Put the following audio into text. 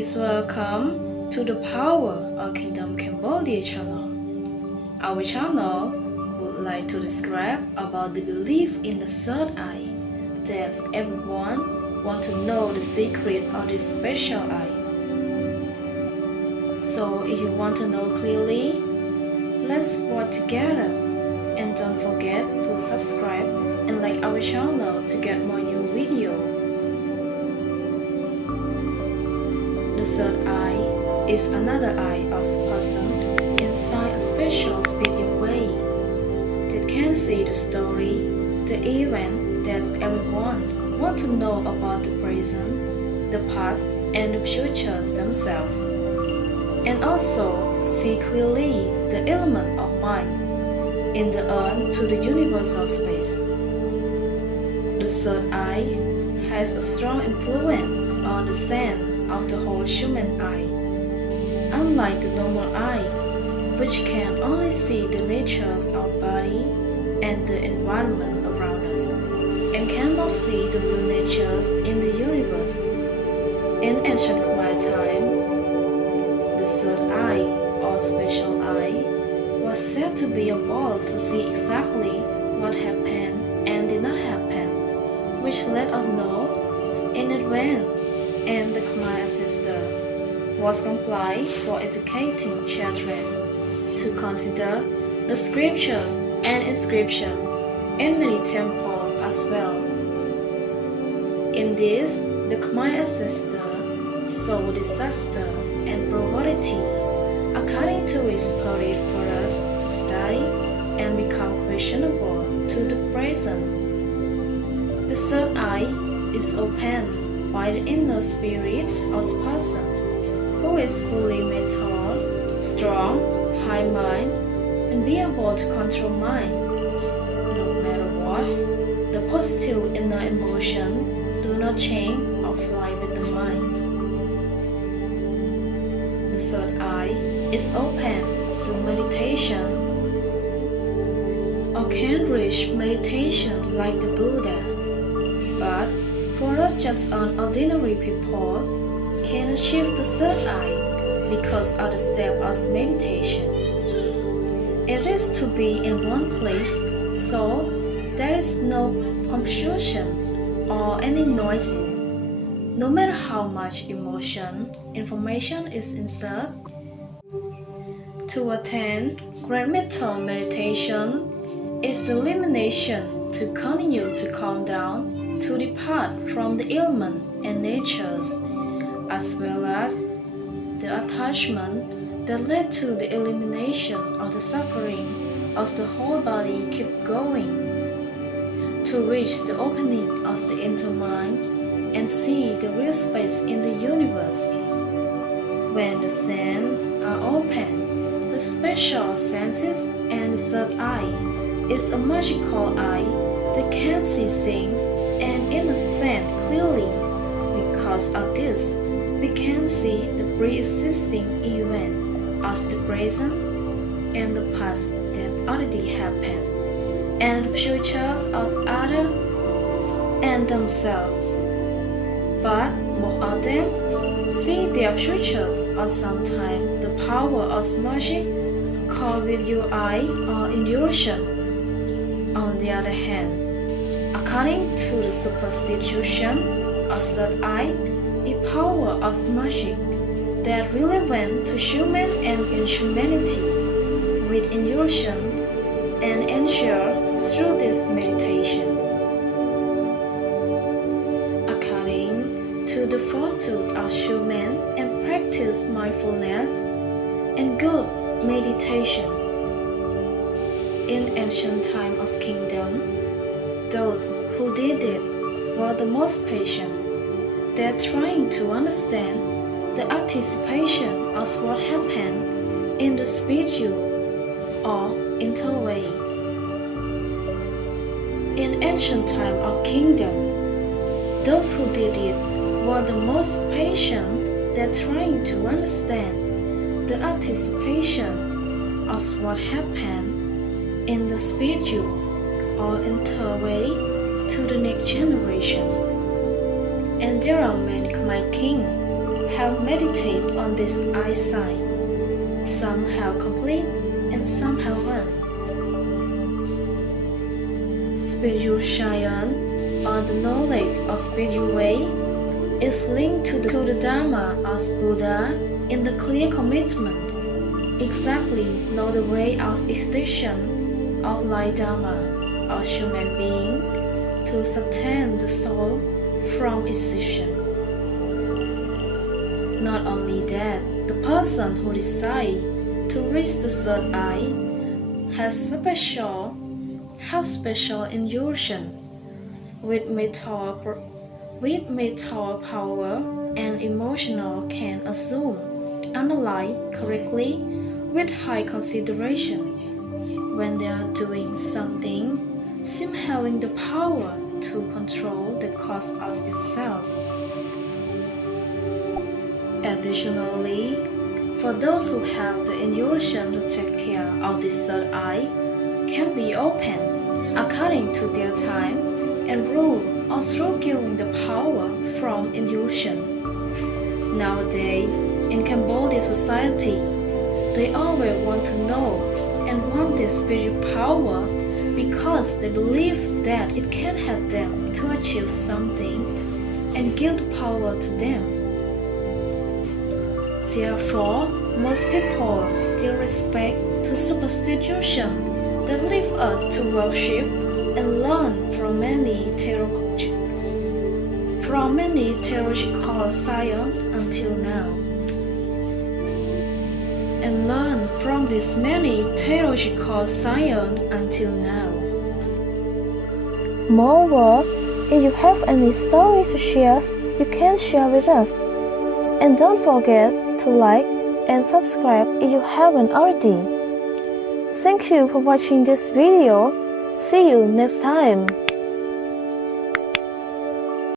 Please welcome to the Power of Kingdom Cambodia channel. Our channel would like to describe about the belief in the third eye, that everyone want to know the secret of this special eye. So if you want to know clearly, let's watch together, and don't forget to subscribe and like our channel to get more new videos. The third eye is another eye of a person inside a special spiritual way that can see the story, the event that everyone wants to know about the present, the past, and the futures themselves, and also see clearly the element of mind in the earth to the universal space. The third eye has a strong influence on the sense of the whole human eye. Unlike the normal eye, which can only see the natures of body and the environment around us, and cannot see the real natures in the universe. In ancient Khmer time, the third eye, or special eye, was said to be able to see exactly what happened and did not happen, which let us know in advance, and the Khmer sister was complied for educating children to consider the scriptures and inscription in many temples as well. In this, the Khmer sister saw disaster and poverty according to its spirit for us to study and become questionable to the present. The third eye is opened by the inner spirit of a person who is fully mental, strong, high mind, and be able to control mind. No matter what, the positive inner emotion do not change or fly with the mind. The third eye is open through meditation, or can reach meditation like the Buddha, but for us just ordinary people can achieve the third eye because of the step of meditation. It is to be in one place, so there is no confusion or any noise. No matter how much information is inserted. To attain great mental meditation is the elimination to continue to calm down, to depart from the ailment and natures, as well as the attachment that led to the elimination of the suffering as the whole body keep going, to reach the opening of the inner mind and see the real space in the universe. When the senses are open, the special senses and the third eye is a magical eye that can see things and in a sense clearly. Because of this, we can see the pre-existing event as the present and the past that already happened, and the futures as other and themselves. But most of them see their futures as sometimes the power of magic called with your eye or illusion. On the other hand, according to the superstition, a third eye is power of magic that relevant to human and inhumanity with illusion and ensure through this meditation. According to the fortitude of human and practice mindfulness and good meditation. In ancient time of kingdom, those who did it were the most patient. They're trying to understand the anticipation of what happened in the spiritual or interway. In ancient time of kingdom, those who did it were the most patient. They're trying to understand the anticipation of what happened in the spiritual or interway to the next generation. And there are many Khmer kings have meditated on this eye sign. Some have complete and some haven't. Spiritual science, or the knowledge of spiritual way, is linked to the Dharma as Buddha in the clear commitment. Exactly know the way of extinction of light Dharma or human being to sustain the soul from extinction. Not only that, the person who decides to reach the third eye has special illusion with mental power and emotional can assume, analyze correctly with high consideration. When they are doing something, seem having the power to control the cause of itself. Additionally, for those who have the illusion to take care of the third eye, can be opened according to their time and rule or through giving the power from illusion. Nowadays, in Cambodian society, they always want to know and want this spiritual power because they believe that it can help them to achieve something and give the power to them. Therefore, most people still respect to superstition that leave us to worship and learn from many theological science until now. And learn from this many theological science until now. Moreover, if you have any stories to share, you can share with us. And don't forget to like and subscribe if you haven't already. Thank you for watching this video. See you next time.